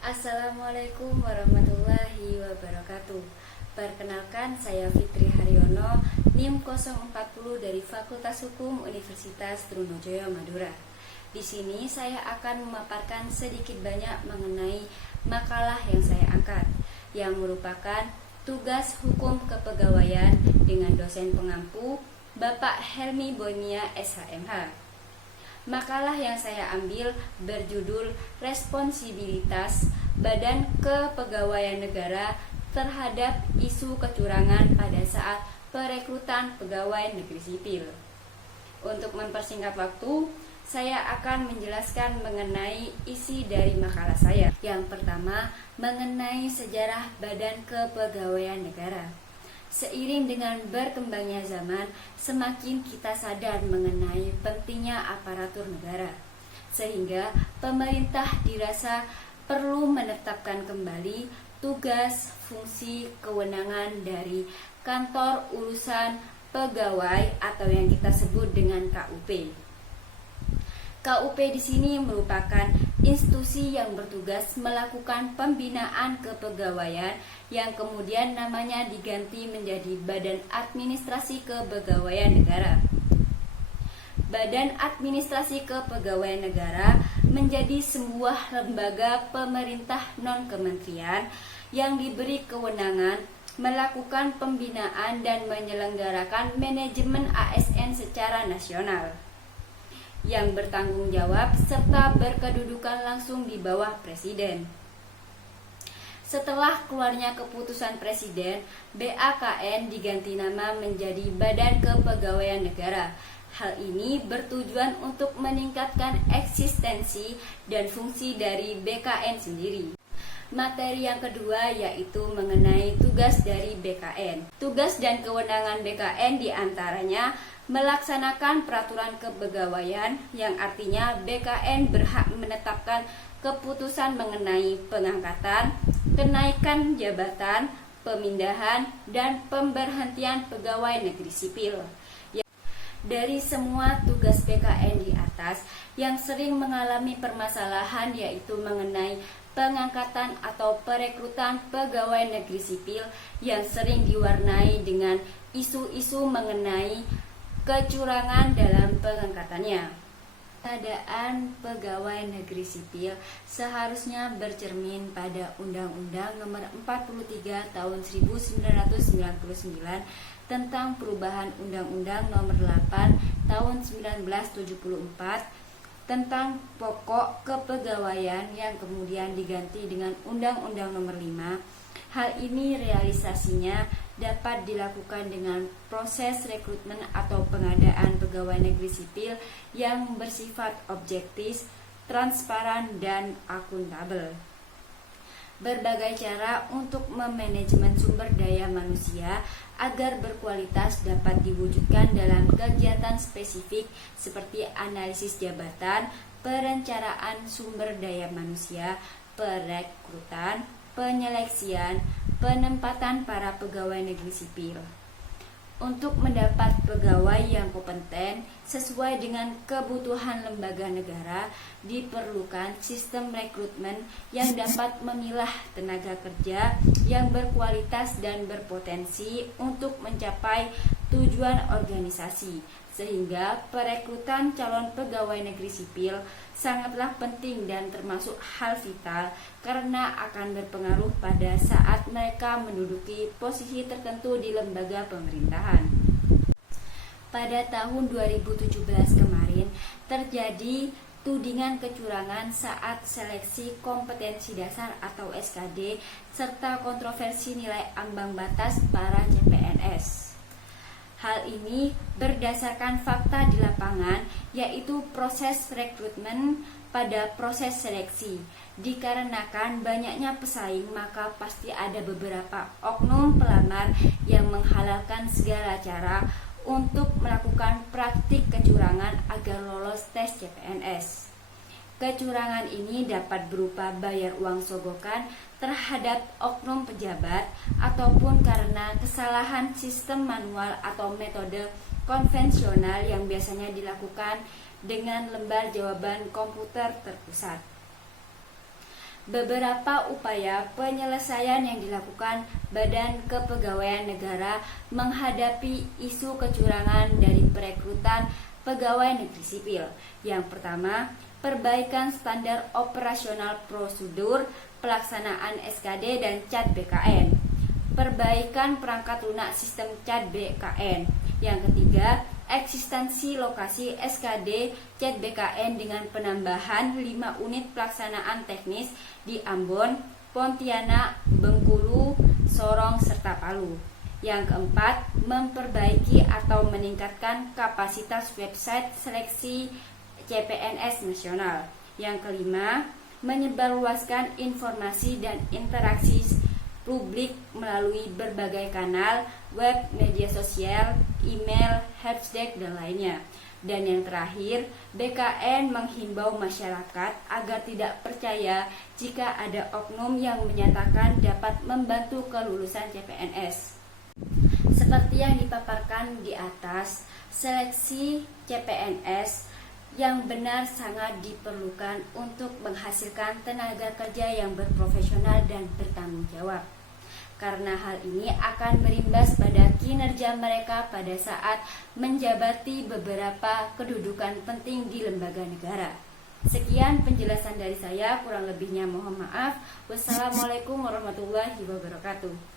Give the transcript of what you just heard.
Assalamualaikum warahmatullahi wabarakatuh. Perkenalkan, saya Fitri Haryono, NIM 040 dari Fakultas Hukum Universitas Trunojoyo Madura. Di sini saya akan memaparkan sedikit banyak mengenai makalah yang saya angkat, yang merupakan tugas hukum kepegawaian dengan dosen pengampu Bapak Helmi Boymia SHMH. Makalah yang saya ambil berjudul Responsibilitas Badan Kepegawaian Negara terhadap isu kecurangan pada saat perekrutan pegawai negeri sipil. Untuk mempersingkat waktu, saya akan menjelaskan mengenai isi dari makalah saya. Yang pertama, mengenai sejarah Badan Kepegawaian Negara. Seiring dengan berkembangnya zaman, semakin kita sadar mengenai pentingnya aparatur negara, sehingga pemerintah dirasa perlu menetapkan kembali tugas, fungsi, kewenangan dari Kantor Urusan Pegawai atau yang kita sebut dengan KUP. KUP di sini merupakan institusi yang bertugas melakukan pembinaan kepegawaian yang kemudian namanya diganti menjadi Badan Administrasi Kepegawaian Negara. Badan Administrasi Kepegawaian Negara menjadi sebuah lembaga pemerintah non-kementerian yang diberi kewenangan melakukan pembinaan dan menyelenggarakan manajemen ASN secara nasional, yang bertanggung jawab serta berkedudukan langsung di bawah Presiden. Setelah keluarnya keputusan Presiden, BAKN diganti nama menjadi Badan Kepegawaian Negara. Hal ini bertujuan untuk meningkatkan eksistensi dan fungsi dari BKN sendiri. Materi yang kedua yaitu mengenai tugas dari BKN. Tugas dan kewenangan BKN diantaranya melaksanakan peraturan kepegawaian, yang artinya BKN berhak menetapkan keputusan mengenai pengangkatan, kenaikan jabatan, pemindahan, dan pemberhentian pegawai negeri sipil. Dari semua tugas BKN di atas, yang sering mengalami permasalahan yaitu mengenai pengangkatan atau perekrutan pegawai negeri sipil yang sering diwarnai dengan isu-isu mengenai kecurangan dalam pengangkatannya. Keadaan pegawai negeri sipil seharusnya bercermin pada Undang-Undang Nomor 43 Tahun 1999 tentang perubahan Undang-Undang Nomor 8 Tahun 1974 tentang pokok kepegawaian yang kemudian diganti dengan Undang-Undang Nomor 5. Hal ini realisasinya dapat dilakukan dengan proses rekrutmen atau pengadaan pegawai negeri sipil yang bersifat objektif, transparan, dan akuntabel. Berbagai cara untuk memanajemen sumber daya manusia agar berkualitas dapat diwujudkan dalam kegiatan spesifik seperti analisis jabatan, perencanaan sumber daya manusia, perekrutan, penyeleksian, penempatan para pegawai negeri sipil. Untuk mendapat pegawai yang kompeten sesuai dengan kebutuhan lembaga negara, diperlukan sistem rekrutmen yang dapat memilah tenaga kerja yang berkualitas dan berpotensi untuk mencapai tujuan organisasi, sehingga perekrutan calon pegawai negeri sipil sangatlah penting dan termasuk hal vital karena akan berpengaruh pada saat mereka menduduki posisi tertentu di lembaga pemerintahan. Pada tahun 2017 kemarin terjadi tudingan kecurangan saat seleksi kompetensi dasar atau SKD serta kontroversi nilai ambang batas para CPNS. Hal ini berdasarkan fakta di lapangan, yaitu proses rekrutmen pada proses seleksi. Dikarenakan banyaknya pesaing, maka pasti ada beberapa oknum pelamar yang menghalalkan segala cara untuk melakukan praktik kecurangan agar lolos tes CPNS. Kecurangan ini dapat berupa bayar uang sogokan terhadap oknum pejabat ataupun karena kesalahan sistem manual atau metode konvensional yang biasanya dilakukan dengan lembar jawaban komputer terpusat. beberapa upaya penyelesaian yang dilakukan Badan Kepegawaian Negara menghadapi isu kecurangan dari perekrutan pegawai negeri sipil. Yang pertama, perbaikan standar operasional prosedur pelaksanaan SKD dan CAT BKN. Perbaikan perangkat lunak sistem CAT BKN. Yang ketiga, eksistensi lokasi SKD CAT BKN dengan penambahan 5 unit pelaksanaan teknis di Ambon, Pontianak, Bengkulu, Sorong, serta Palu. Yang keempat, memperbaiki atau meningkatkan kapasitas website seleksi CPNS nasional. Yang kelima, menyebarluaskan informasi dan interaksi publik melalui berbagai kanal, web, media sosial, email, hashtag, dan lainnya. Dan yang terakhir, BKN menghimbau masyarakat agar tidak percaya jika ada oknum yang menyatakan dapat membantu kelulusan CPNS. Seperti yang dipaparkan di atas, seleksi CPNS yang benar sangat diperlukan untuk menghasilkan tenaga kerja yang berprofesional dan bertanggung jawab. Karena hal ini akan berimbas pada kinerja mereka pada saat menjabati beberapa kedudukan penting di lembaga negara. Sekian penjelasan dari saya, kurang lebihnya mohon maaf. Wassalamualaikum warahmatullahi wabarakatuh.